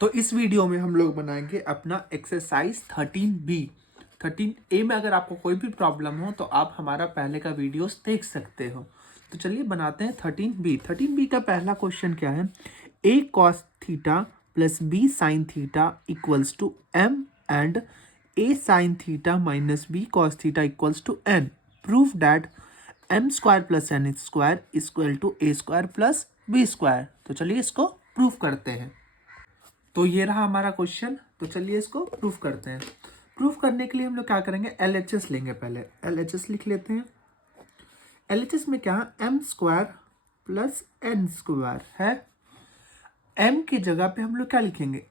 तो इस वीडियो में हम लोग बनाएंगे अपना एक्सरसाइज 13B। 13A में अगर आपको कोई भी प्रॉब्लम हो तो आप हमारा पहले का वीडियोस देख सकते हो। तो चलिए बनाते हैं 13B। 13B का पहला क्वेश्चन क्या है? A cos theta plus B sin theta equals to M and A sin theta minus B cos theta equals to N। Proof that M square plus N square equal to A square plus B square. तो चलिए इसको proof करते हैं। तो ये रहा हमारा question. तो चलिए इसको प्रूफ करते हैं। प्रूफ करने के लिए हम लोग क्या करेंगे, LHS लेंगे। पहले LHS लिख लेते हैं। LHS में क्या है, M square plus N square है। M की जगह पे हम लोग क्या लिखेंगे,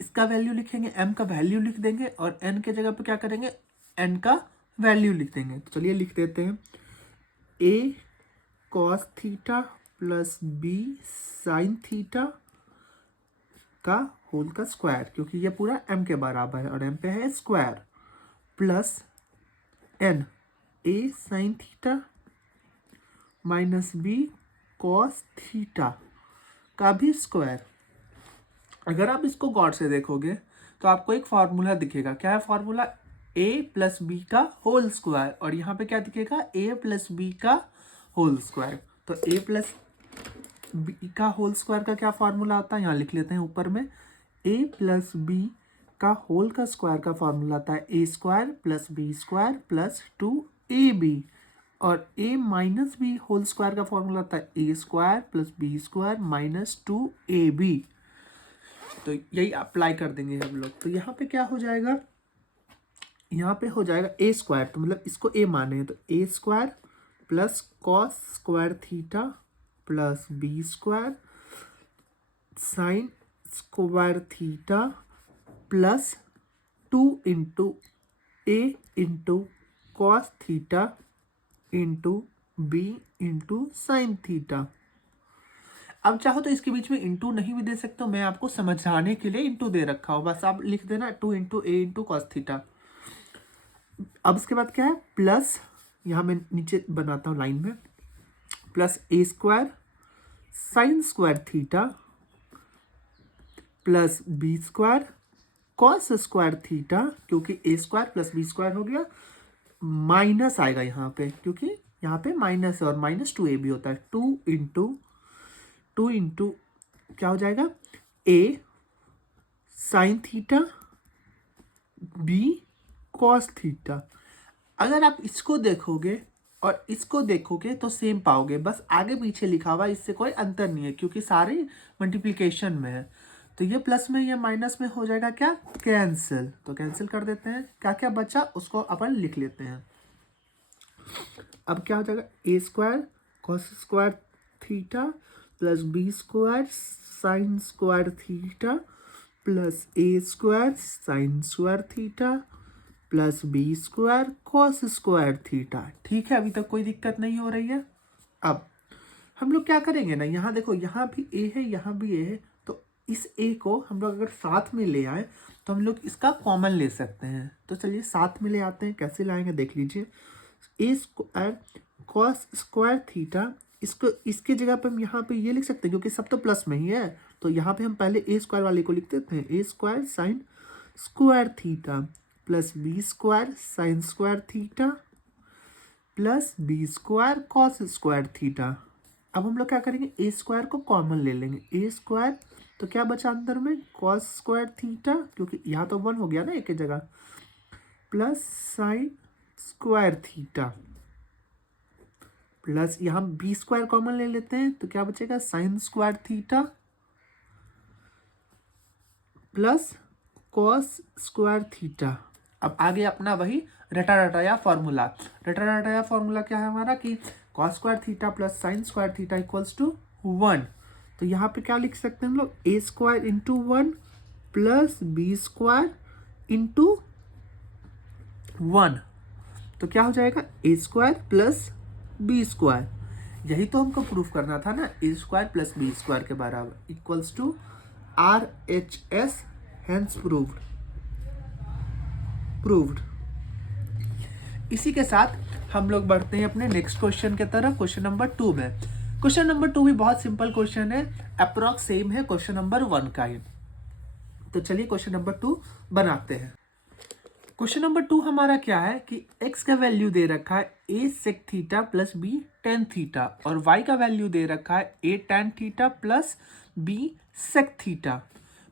इसका वैल्यू लिखेंगे, M का वैल्यू लिख देंगे और N के जगह पे क्या करेंगे, N का वैल्यू लिख देंगे। तो चलिए लिख देते हैं A cos theta plus B sin theta का होल का स्क्वायर, क्योंकि ये पूरा m के बराबर है और m पे है square, plus n a sign theta minus b cos theta का भी स्क्वायर। अगर आप इसको गौर से देखोगे तो आपको एक फार्मूला दिखेगा। क्या है फार्मूला? a प्लस बी का होल स्क्वायर, और यहाँ पे क्या दिखेगा, a प्लस बी का होल स्क्वायर। तो a प्लस बी का होल स्क्वायर का क्या फार्मूला आता है, यहाँ लिख लेते हैं ऊपर में। a प्लस बी का होल का स्क्वायर का फार्मूला आता है a square plus B square plus 2ab, और a minus B whole square का फार्मूला आता है a square plus B square minus 2ab। तो यही अप्लाई कर देंगे हम लोग। तो यहाँ पे क्या हो जाएगा, यहाँ पे हो जाएगा a स्क्वायर, तो मतलब इसको a माने हैं तो a square plus cos square theta plus B square sine square theta plus 2 into A into cos theta into B into sine theta. अब चाहो तो इसके बीच में इंटू नहीं भी दे सकते हो, मैं आपको समझाने के लिए इंटू दे रखा हूँ, बस आप लिख देना 2 इंटू ए इंटू कॉस थीटा। अब इसके बाद क्या है, प्लस यहाँ मैं नीचे बनाता हूँ लाइन में, plus a square sine square theta plus B square cos square theta, क्योंकि a square plus B square हो गया, माइनस आएगा यहाँ पे क्योंकि यहाँ पे माइनस है और माइनस 2ab होता है। 2 इंटू क्या हो जाएगा, a sine theta b cos theta. अगर आप इसको देखोगे और इसको देखोगे तो सेम पाओगे, बस आगे पीछे लिखा हुआ, इससे कोई अंतर नहीं है क्योंकि सारे मल्टीप्लिकेशन में है। तो ये प्लस में ये माइनस में हो जाएगा क्या, कैंसिल। तो कैंसिल कर देते हैं, क्या क्या बचा उसको अपन लिख लेते हैं। अब क्या हो जाएगा, a square cos square theta plus B square sine square theta plus a square sine square theta plus B square cos square theta. ठीक है, अभी तक कोई दिक्कत नहीं हो रही है। अब हम लोग क्या करेंगे ना, यहाँ देखो, यहाँ भी ए है यहाँ भी ए है, तो इस ए को हम लोग अगर साथ में ले आए तो हम लोग इसका कॉमन ले सकते हैं। तो चलिए साथ में ले आते हैं, कैसे लाएंगे देख लीजिए। ए स्क्वायर कॉस स्क्वायर थीटा, इसको इसके जगह पे हम यहाँ पे ये लिख सकते हैं क्योंकि सब तो प्लस में ही है, तो यहाँ पे हम पहले ए स्क्वायर वाले को लिख देते हैं, a square sine square theta plus B square sine square theta plus B square cos square theta. अब हम लोग क्या करेंगे, ए स्क्वायर को कॉमन ले लेंगे, ए स्क्वायर तो क्या बचा अंदर में, कॉस स्क्वायर थीटा, क्योंकि यहाँ तो 1 हो गया ना एक की जगह, plus sine square theta plus यहाँ बी स्क्वायर कॉमन ले लेते हैं तो क्या बचेगा, sign square theta plus cos square theta. अब आगे अपना वही रटा रटाया फॉर्मूला। रटा रटाया फॉर्मूला क्या है हमारा कि cos square theta plus sine square theta equals to 1। तो यहाँ पे क्या लिख सकते हैं हम लोग, a square into 1 plus B square into 1। तो क्या हो जाएगा, a square plus B square. यही तो हमको प्रूफ करना था ना, a square plus B square के बराबर equals to RHS, hence proved. इसी के साथ हम लोग बढ़ते हैं अपने नेक्स्ट क्वेश्चन की तरफ, क्वेश्चन नंबर 2 में। क्वेश्चन नंबर 2 भी बहुत सिंपल क्वेश्चन है, अप्रॉक्स सेम है क्वेश्चन नंबर 1 का ही। तो चलिए क्वेश्चन नंबर 2 बनाते हैं। क्वेश्चन नंबर 2 हमारा क्या है कि x का वैल्यू दे रखा है a sec theta plus b tan theta और y का वैल्यू दे रखा है a tan theta plus b sec theta.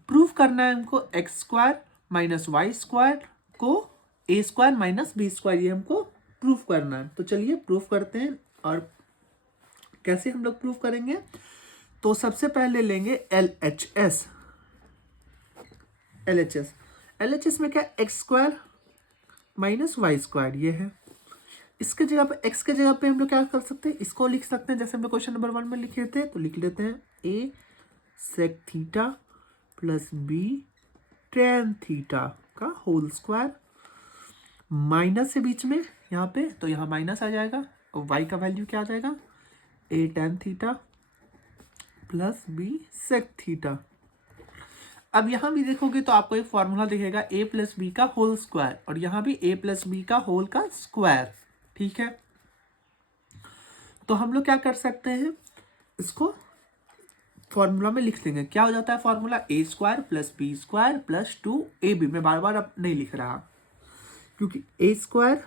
Proof करना है हमको x square minus y square को a square minus b square, ये हमको प्रूफ करना है। तो चलिए प्रूफ करते हैं। और कैसे हम लोग प्रूफ करेंगे, तो सबसे पहले लेंगे LHS। LHS में क्या, x square minus y square ये है। इसके जगह पे एक्स के जगह पे हम लोग क्या कर सकते हैं, इसको लिख सकते हैं जैसे हम लोग क्वेश्चन नंबर 1 में लिखे थे। तो लिख लेते हैं a sec theta plus b tan theta का होल स्क्वायर, माइनस से बीच में यहाँ पे, तो यहाँ माइनस आ जाएगा और y का वैल्यू क्या आ जाएगा a tan theta plus b sec theta. अब यहाँ भी देखोगे तो आपको एक फॉर्मूला दिखेगा a प्लस बी का होल स्क्वायर और यहाँ भी a प्लस बी का होल का स्क्वायर। ठीक है, तो हम लोग क्या कर सकते हैं, इसको फॉर्मूला में लिख देंगे। क्या हो जाता है formula, a square plus B square plus 2ab। मैं बार बार अब नहीं लिख रहा क्योंकि a स्क्वायर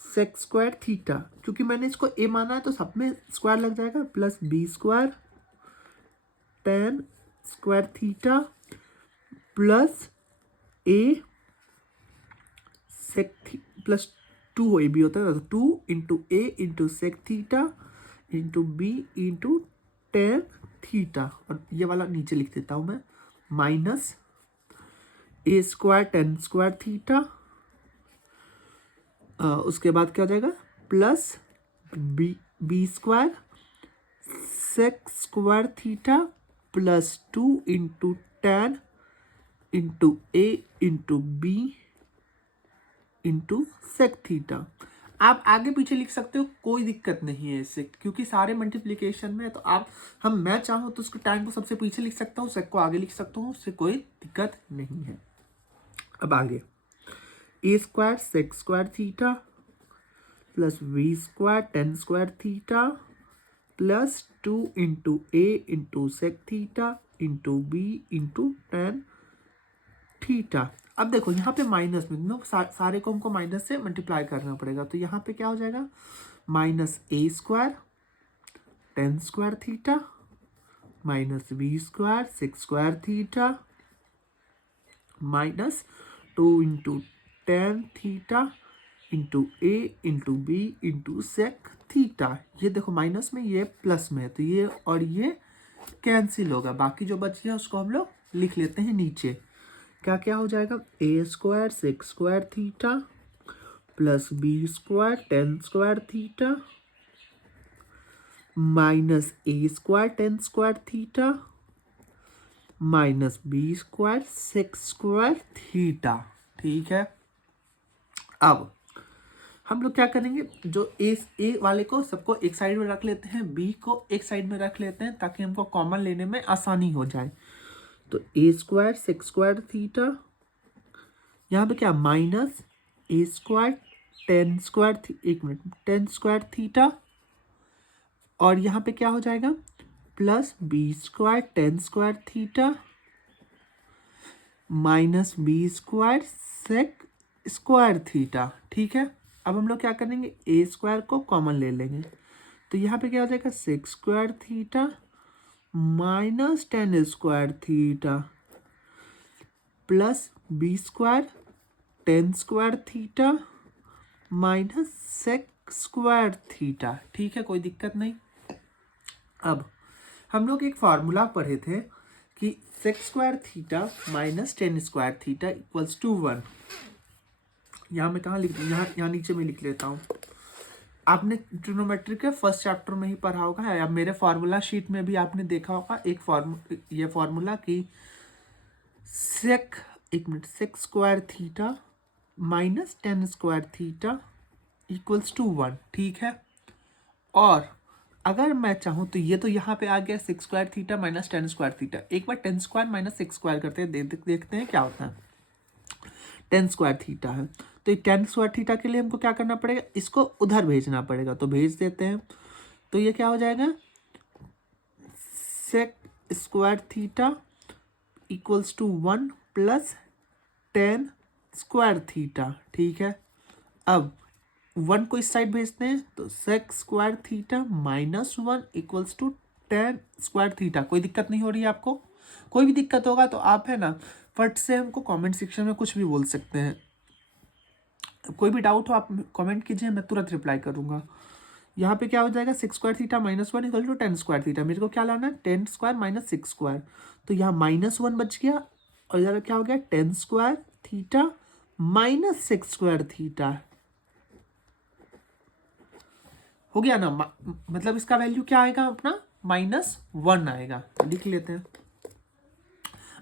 सेक स्क्वायर थीटा, क्योंकि मैंने इसको a माना है तो सब में स्क्वायर लग जाएगा, plus b square tan square theta plus a sec plus 2 हो, ए बी होता है तो 2 इंटू ए into sec theta into B into tan theta. और ये वाला नीचे लिख देता हूँ मैं, minus a square tan square theta, उसके बाद क्या हो जाएगा plus B square sec square theta plus 2 into tan into ए into B into sec theta. आप आगे पीछे लिख सकते हो, कोई दिक्कत नहीं है इससे, क्योंकि सारे मल्टीप्लिकेशन में तो मैं चाहूँ तो उसको tan को सबसे पीछे लिख सकता हूँ, सेक को आगे लिख सकता हूँ, उससे कोई दिक्कत नहीं है। अब आगे a square sec square theta plus b square tan square theta plus 2 into A into sec theta into B into tan theta. अब देखो यहाँ पे माइनस में सारे को हमको माइनस से मल्टीप्लाई करना पड़ेगा, तो यहाँ पे क्या हो जाएगा minus a square tan square theta minus b square sec square theta minus 2 into tan theta into A into B into sec theta. ये देखो माइनस में, ये प्लस में है, तो ये और ये कैंसिल होगा, बाकी जो बच गया उसको हम लोग लिख लेते हैं नीचे। क्या क्या हो जाएगा, a square sec square theta plus B square tan square theta minus a square tan square theta minus b square sec square theta. ठीक है, अब हम लोग क्या करेंगे, जो ए वाले को सबको एक साइड में रख लेते हैं, बी को एक साइड में रख लेते हैं ताकि हमको कॉमन लेने में आसानी हो जाए। तो a square sec square theta, यहाँ पे क्या minus a square tan square tan square theta, और यहाँ पे क्या हो जाएगा plus B square tan square theta minus b square sec square theta. ठीक है, अब हम लोग क्या करेंगे, ए स्क्वायर को कॉमन ले लेंगे, तो यहाँ पे क्या हो जाएगा sec square theta minus tan square theta plus B square tan square theta minus sec square theta. ठीक है, कोई दिक्कत नहीं। अब हम लोग एक फार्मूला पढ़े थे कि sec square theta minus tan square theta equals to 1। यहाँ मैं कहाँ लिख, यहाँ नीचे में लिख लेता हूँ। आपने ट्रिग्नोमेट्री के फर्स्ट चैप्टर में ही पढ़ा होगा, या मेरे फार्मूला शीट में भी आपने देखा होगा एक ये फार्मूला की sec square theta minus tan square theta equals to 1। ठीक है, और अगर मैं चाहूँ तो ये तो यहाँ पे आ गया sec square theta minus tan square theta. एक बार tan square minus sec square करते हैं, देखते हैं क्या होता है। tan स्क्वायर थीटा है, तो ये tan स्क्वायर थीटा के लिए हमको क्या करना पड़ेगा, इसको उधर भेजना पड़ेगा, तो भेज देते हैं। तो ये क्या हो जाएगा sec square theta equals to 1 plus tan square theta. ठीक है, अब 1 को इस साइड भेजते हैं तो sec square theta minus 1 equals to tan square theta. कोई दिक्कत नहीं हो रही है आपको? कोई भी दिक्कत होगा तो आप है ना फट से हमको कमेंट सेक्शन में कुछ भी बोल सकते हैं। कोई भी डाउट हो आप कमेंट कीजिए, मैं तुरंत रिप्लाई करूंगा। यहाँ पे क्या हो जाएगा, 6 square theta minus 1 equal to 10 square theta. मेरे को क्या लाना है, 10 स्क्वायर माइनस 6 स्क्वायर। तो यहाँ माइनस 1 बच गया और इधर क्या हो गया, 10 square theta minus 6 square theta. हो गया ना, मतलब इसका वैल्यू क्या आएगा अपना, -1 आएगा। लिख लेते हैं।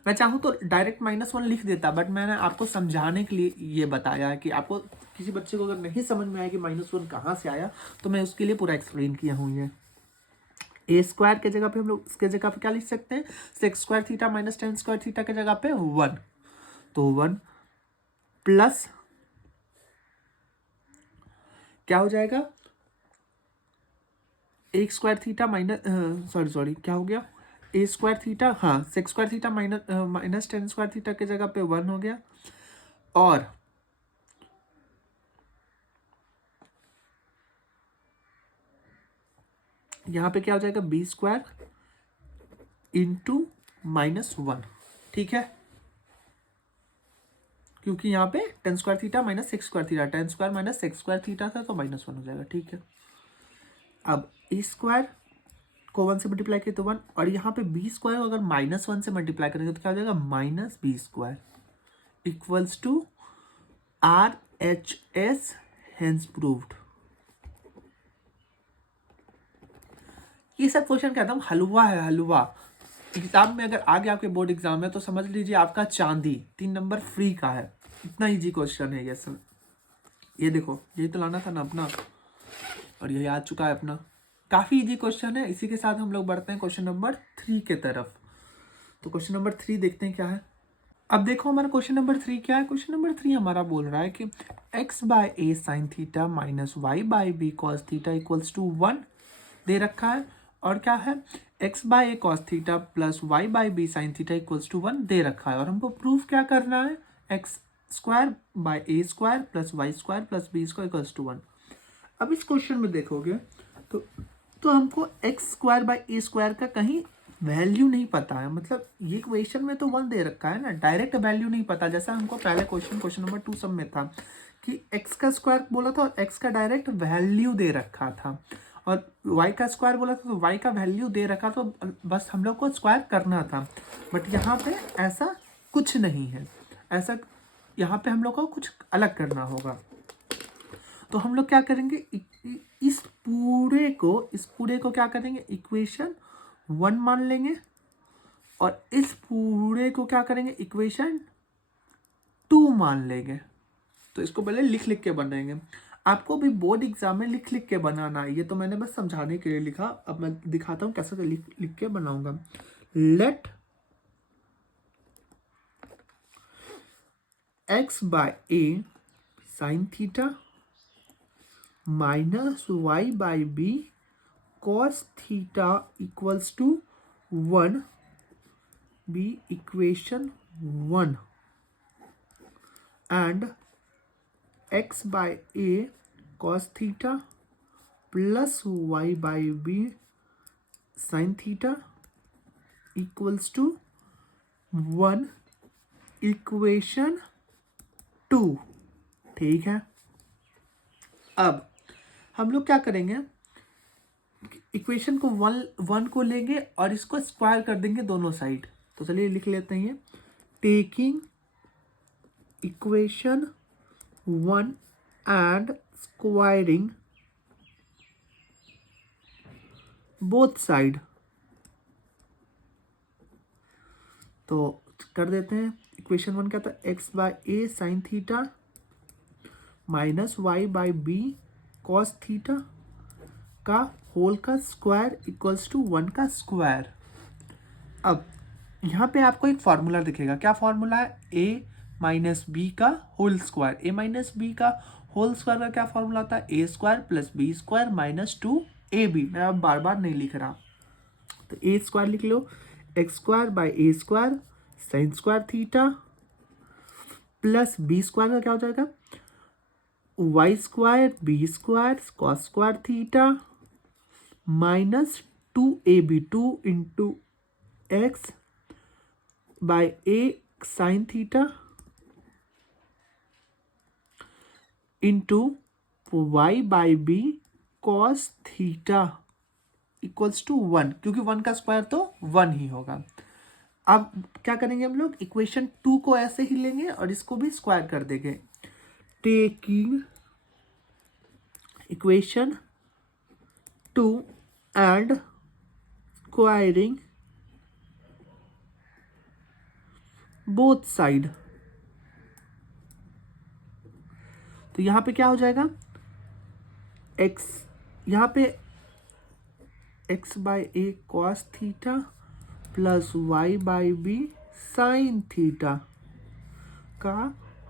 मैं चाहूँ तो डायरेक्ट -1 लिख देता, बट मैंने आपको समझाने के लिए ये बताया है कि आपको किसी बच्चे को अगर नहीं समझ में आया कि -1 कहाँ से आया, तो मैं उसके लिए पूरा एक्सप्लेन किया हूँ। ये ए स्क्वायर के जगह पे हम लोग इसके जगह पे क्या लिख सकते हैं, 6 square theta minus 10 square theta के जगह पे 1। तो 1 प्लस क्या हो जाएगा, 1 स्क्वायर थीटा माइनस सॉरी क्या हो गया, ए स्क्वायर थीटा, हाँ 6 square theta minus 10 square theta के जगह पे 1 हो गया। और यहाँ पे क्या हो जाएगा, बी स्क्वायर इंटू -1। ठीक है, क्योंकि यहाँ पे 10 square theta minus 6 square theta, 10 square minus 6 square theta था तो -1 हो जाएगा। ठीक है, अब ए स्क्वायर को 1 से मल्टीप्लाई किया तो 1, और यहाँ पे बी स्क्वायर अगर -1 से मल्टीप्लाई करेंगे तो क्या हो जाएगा, minus b square equals to RHS hence proved. ये सब क्वेश्चन क्या था, हलवा है, हलवा। एग्जाम में अगर आ गया, आपके बोर्ड एग्जाम में, तो समझ लीजिए आपका चांदी 3 नंबर फ्री का है। इतना इजी क्वेश्चन है ये सब। ये देखो, यही तो लाना था ना अपना, और यही आ चुका है अपना। काफी इजी क्वेश्चन है। इसी के साथ हम लोग बढ़ते हैं क्वेश्चन नंबर 3 के तरफ। तो क्वेश्चन नंबर 3 देखते हैं क्या है। अब देखो हमारा क्वेश्चन नंबर 3 क्या है। क्वेश्चन नंबर 3 हमारा बोल रहा है कि x by a sine theta minus y by b cos theta equals to 1 दे रखा है, और क्या है, x by a cos theta plus y by b sine theta equals to 1 दे रखा है। और हमको प्रूफ क्या करना है, x square by a square plus y square plus B square equals to 1। अब इस क्वेश्चन में देखोगे तो हमको x square by a square का कहीं वैल्यू नहीं पता है। मतलब ये क्वेश्चन में तो 1 दे रखा है ना, डायरेक्ट वैल्यू नहीं पता। जैसा हमको पहले क्वेश्चन नंबर 2 सब में था कि एक्स का स्क्वायर बोला था और एक्स का डायरेक्ट वैल्यू दे रखा था, और वाई का स्क्वायर बोला था तो वाई का वैल्यू दे रखा, तो बस हम लोग को स्क्वायर करना था। बट यहाँ पे ऐसा कुछ नहीं है, ऐसा यहाँ पे हम लोग को कुछ अलग करना होगा। तो हम लोग क्या करेंगे, इस पूरे को क्या करेंगे, इक्वेशन 1 मान लेंगे, और इस पूरे को क्या करेंगे, इक्वेशन 2 मान लेंगे। तो इसको पहले लिख लिख के बनाएंगे। आपको भी बोर्ड एग्जाम में लिख लिख के बनाना है, ये तो मैंने बस समझाने के लिए लिखा। अब मैं दिखाता हूँ कैसे लिख लिख के बनाऊंगा। Let x by a sine theta minus y by b cos theta equals to 1 be equation 1, and x by a cos theta plus y by b sine theta equals to 1 equation 2। ठीक है, अब हम लोग क्या करेंगे, equation को 1 को लेंगे और इसको स्क्वायर कर देंगे दोनों साइड। तो चलिए लिख लेते हैं, taking equation 1 and squaring both side. तो कर देते हैं, इक्वेशन 1 क्या था, x by a sine theta minus y by b cos theta का होल का स्क्वायर इक्वल्स टू 1 का स्क्वायर। अब यहाँ पे आपको एक फॉर्मूला दिखेगा। क्या फॉर्मूला है, a माइनस बी का whole square. a minus b का होल स्क्वायर का क्या फॉर्मूला होता है, a square plus B square minus 2ab। मैं अब बार बार नहीं लिख रहा, तो a स्क्वायर लिख लो, x square by a square sine square theta plus B square का क्या हो जाएगा, y square b square cos square theta minus 2ab 2 into x by a sine theta into y by b cos theta equals to 1, क्योंकि 1 का square तो 1 ही होगा। अब क्या करेंगे हम लोग, इक्वेशन 2 को ऐसे ही लेंगे और इसको भी स्क्वायर कर देंगे। Taking equation 2 and squaring both side, तो यहां पे क्या हो जाएगा, x यहां पे x by a cos theta plus y by b sine theta का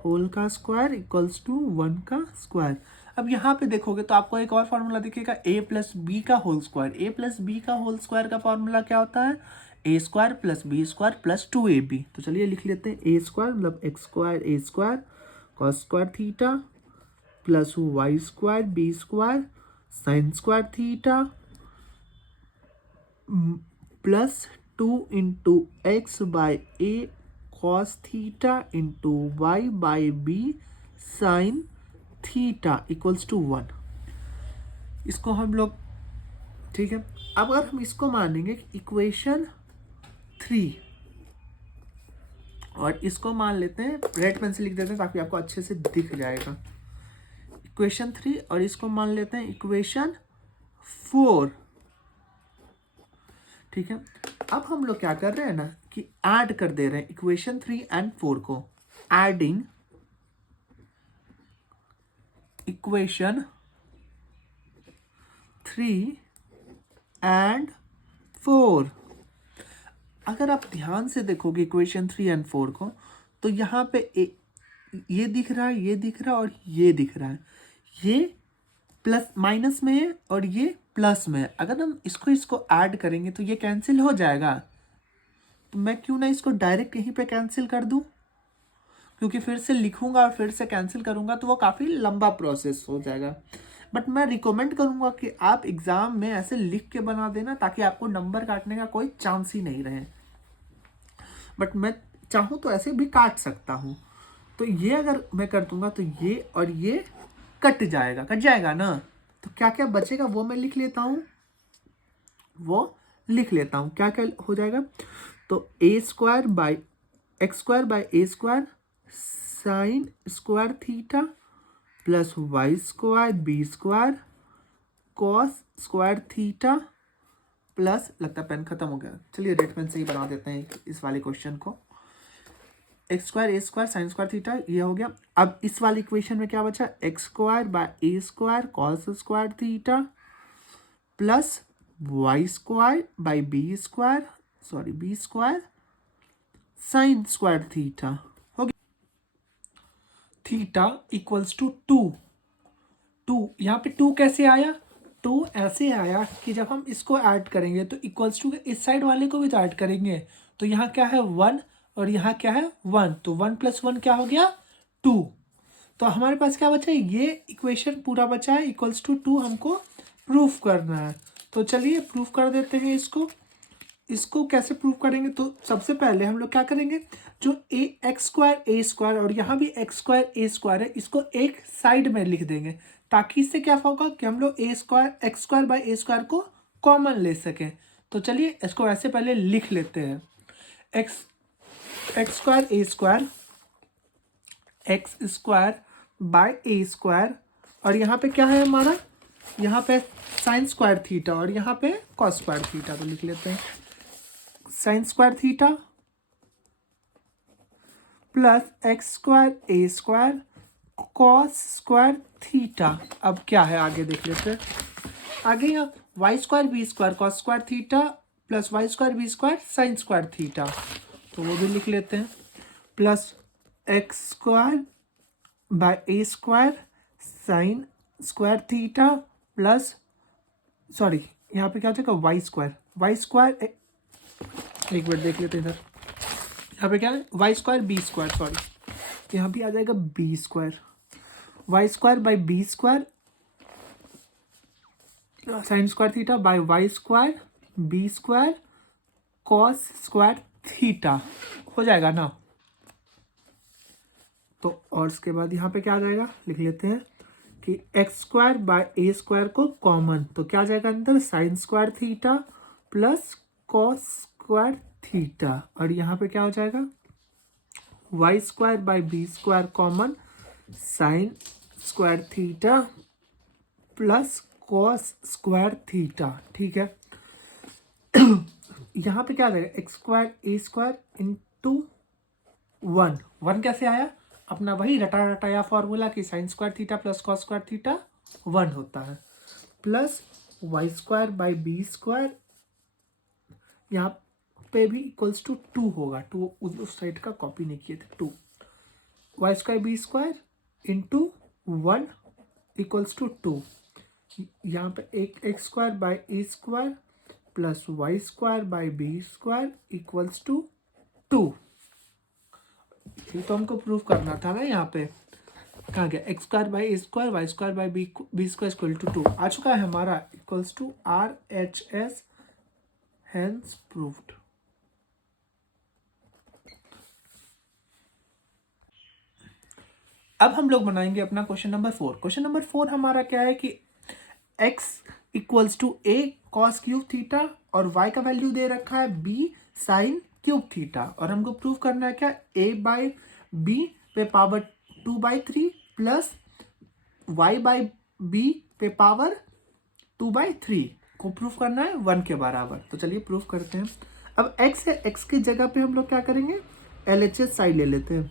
होल का स्क्वायर इक्वल्स टू 1 का स्क्वायर। अब यहाँ पे देखोगे तो आपको एक और फॉर्मूला दिखेगा, a प्लस बी का whole square. a plus B का होल स्क्वायर का फॉर्मूला क्या होता है, a square plus B square plus 2ab। तो चलिए लिख लेते हैं, a स्क्वायर मतलब x square a square cos square theta plus y square b square sine square theta plus 2 into x by a cos theta into y by b sine theta equals to 1। इसको हम लोग, ठीक है, अब अगर हम इसको मानेंगे इक्वेशन 3 और इसको मान लेते हैं, रेड पेन से लिख देते हैं ताकि आपको अच्छे से दिख जाएगा। इक्वेशन 3 और इसको मान लेते हैं इक्वेशन 4, ठीक है। अब हम लोग क्या कर रहे हैं ना कि ऐड कर दे रहे हैं इक्वेशन 3 एंड 4 को, एडिंग इक्वेशन 3 एंड 4। अगर आप ध्यान से देखोगे इक्वेशन 3 एंड 4 को, तो यहाँ पे ये दिख रहा है, ये दिख रहा है और ये दिख रहा है, ये प्लस माइनस में है और ये प्लस में है। अगर हम इसको ऐड करेंगे तो ये कैंसिल हो जाएगा, तो मैं क्यों ना इसको डायरेक्ट यहीं पे कैंसिल कर दूं, क्योंकि फिर से लिखूंगा और फिर से कैंसिल करूंगा तो वो काफ़ी लंबा प्रोसेस हो जाएगा। बट मैं रिकमेंड करूंगा कि आप एग्ज़ाम में ऐसे लिख के बना देना ताकि आपको नंबर काटने का कोई चांस ही नहीं रहे। बट मैं चाहूँ तो ऐसे भी काट सकता हूँ। तो ये अगर मैं कर दूंगा तो ये और ये कट जाएगा ना, तो क्या क्या बचेगा वो मैं लिख लेता हूँ, क्या क्या हो जाएगा। तो a square by x square by a square sine square theta plus y square b square cos square theta plus, लगता है पेन खत्म हो गया, चलिए रेड पेन से ही बना देते हैं इस वाले क्वेश्चन को। X square a square sine square theta ये हो गया। अब इस वाले इक्वेशन में क्या बचा, x square by a square cos square theta plus y square by b square sine square theta हो गया। Theta equals to 2। यहाँ पे 2 कैसे आया, 2 ऐसे आया कि जब हम इसको ऐड करेंगे तो इक्वल्स टू इस साइड वाले को भी तो ऐड करेंगे, तो यहाँ क्या है 1 और यहाँ क्या है 1, तो 1 प्लस 1 क्या हो गया 2। तो हमारे पास क्या बचा है, ये इक्वेशन पूरा बचा है इक्वल्स टू 2, हमको प्रूफ करना है। तो चलिए प्रूफ कर देते हैं इसको कैसे प्रूफ करेंगे। तो सबसे पहले हम लोग क्या करेंगे, जो एक्स स्क्वायर ए स्क्वायर और यहाँ भी एक्स स्क्वायर ए स्क्वायर है, इसको एक साइड में लिख देंगे ताकि इससे क्या होगा कि हम लोग x square by a square को कॉमन ले सकें। तो चलिए इसको ऐसे पहले लिख लेते हैं, x square a square x square by a square और यहाँ पे क्या है हमारा, यहाँ पे साइन स्क्वायर थीटा और यहाँ पे कॉस स्क्वायर थीटा, तो लिख लेते हैं sine square theta plus x square a square cos square theta. अब क्या है आगे देख लेते हैं, आगे यहाँ y square b square cos square theta plus y square b square sine square theta, तो वो भी लिख लेते हैं plus x square by a square sine square theta plus यहाँ पे क्या हो जाएगा वाई स्क्वायर एक मिनट देख लेते हैं इधर, यहाँ पे क्या है y square b square, sorry यहाँ भी आ जाएगा b square, y square by b square sine square theta by y square b square cos square theta हो जाएगा ना। तो और इसके बाद यहाँ पे क्या आ जाएगा लिख लेते हैं कि x square by a square को कॉमन, तो क्या आ जाएगा अंदर sine square theta plus cos square theta, और यहाँ पे क्या हो जाएगा y square by b square common sine square theta plus cos square theta. ठीक है यहाँ पे क्या आ जाएगा x square a square into one, one कैसे आया अपना वही रटा रटाया फॉर्मूला कि sine square theta plus cos square theta one होता है, plus y square by b square यहाँ पे भी इक्वल्स टू टू होगा, टू उस साइड का कॉपी नहीं किए थे, two y square b square into one equals to two, यहाँ पे एक x square by a square plus y square by b square equals to two. ये तो हमको प्रूव करना था ना, यहाँ पे कहाँ गया x square by a square y square by b square equal to two आ चुका है हमारा, equals to R H S hence proved. अब हम लोग बनाएंगे अपना क्वेश्चन नंबर 4। क्वेश्चन नंबर 4 हमारा क्या है कि x equals to a cos cube theta और y का वैल्यू दे रखा है b साइन क्यूब थीटा, और हमको प्रूव करना है क्या a बाई बी पे पावर 2/3 प्लस y बाई बी पे पावर 2/3 को प्रूफ करना है 1 के बराबर। तो चलिए प्रूफ करते हैं। अब x है, x की जगह पे हम लोग क्या करेंगे LHS साइड ले लेते हैं,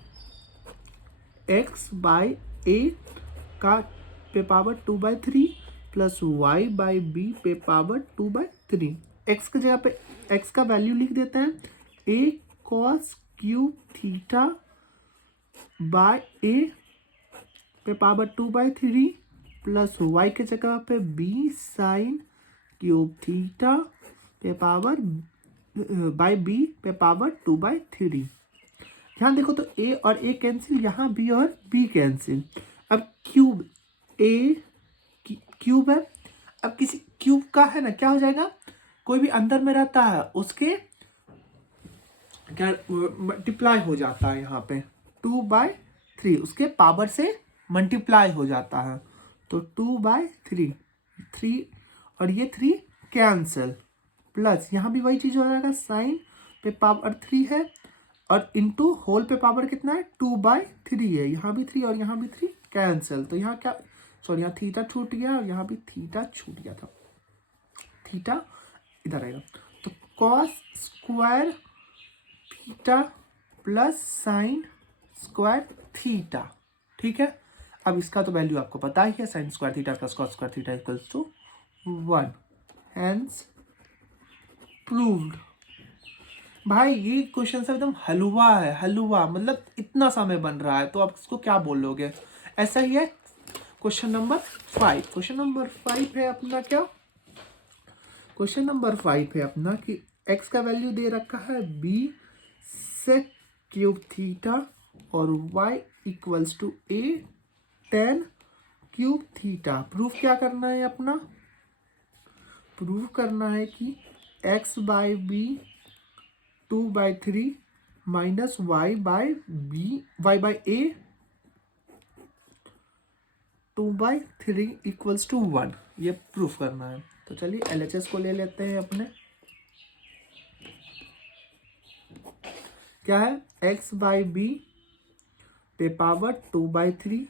x बाई ए का पे power 2/3 plus y by b पे पावर 2/3, एक्स की जगह पे x का वैल्यू लिख देते हैं a cos cube theta by a पे पावर 2/3 प्लस वाई की जगह पे b साइन क्यूब थीटा पे पावर बाय बी पे पावर 2/3। यहाँ देखो तो a और a कैंसिल, यहाँ b और b कैंसिल। अब क्यूब a क्यूब है, अब किसी क्यूब का है ना क्या हो जाएगा कोई भी अंदर में रहता है उसके क्या मल्टीप्लाई हो जाता है, यहाँ पे 2/3 उसके पावर से मल्टीप्लाई हो जाता है, तो 2/3 3 और ये 3 कैंसिल, प्लस यहाँ भी वही चीज हो जाएगा साइन पे पावर 3 है और इंटू होल पे पावर कितना है 2/3 है, यहाँ भी 3 और यहाँ भी 3 कैंसिल, तो यहाँ क्या सॉरी यहाँ थीटा छूट गया और यहाँ भी थीटा छूट गया था, थीटा इधर आएगा, तो cos square theta plus sine square theta. ठीक है, अब इसका तो वैल्यू आपको पता ही है, sine square theta plus cos square theta equals to 1, hence proved. भाई ये क्वेश्चन से एकदम हलवा है, हलवा मतलब इतना समय बन रहा है तो आप इसको क्या बोलोगे, ऐसा ही है। क्वेश्चन नंबर 5, क्वेश्चन नंबर 5 है अपना क्या, क्वेश्चन नंबर 5 है अपना कि x का वैल्यू दे रखा है b सेक क्यूब थीटा और y equals to a tan cube theta. Proof क्या करना है अपना, प्रूफ करना है कि x बाई बी 2/3 माइनस y by b y by a 2/3 equals to 1, ये प्रूफ करना है। तो चलिए LHS को ले लेते हैं अपने, क्या है x बाई बी पे पावर 2/3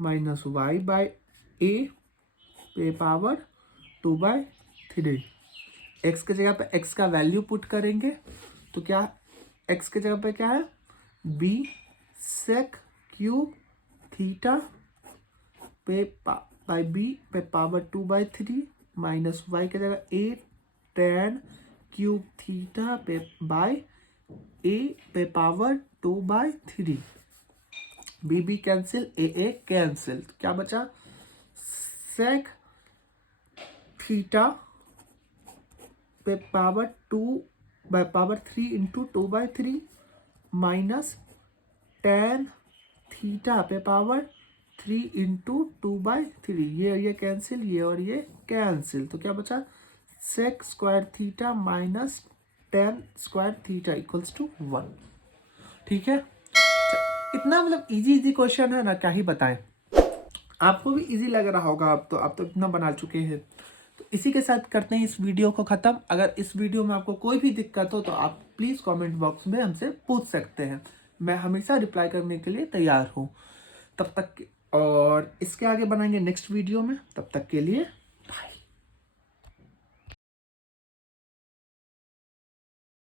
माइनस y बाई a पे पावर 2/3, x की जगह पे x का वैल्यू पुट करेंगे तो क्या x की जगह पे क्या है b सेक क्यूब थीटा पे बाई बी पे पावर 2/3 माइनस वाई की जगह a tan क्यूब थीटा पे बाय a पे पावर 2/3, बी बी कैंसिल ए कैंसिल, क्या बचा सेक थीटा पे power 2/3 into 2/3 minus tan theta पे पावर 3 इंटू 2/3। ये कैंसिल, ये और ये कैंसिल, तो क्या बचा sec square theta minus tan square theta equals to 1। ठीक है, इतना मतलब इजी क्वेश्चन है ना, क्या ही बताएं। आपको भी इजी लग रहा होगा, आप तो इतना बना चुके हैं। तो इसी के साथ करते हैं इस वीडियो को ख़त्म। अगर इस वीडियो में आपको कोई भी दिक्कत हो तो आप प्लीज़ कमेंट बॉक्स में हमसे पूछ सकते हैं, मैं हमेशा रिप्लाई करने के लिए तैयार हूँ। तब तक और इसके आगे बनाएंगे नेक्स्ट वीडियो में, तब तक के लिए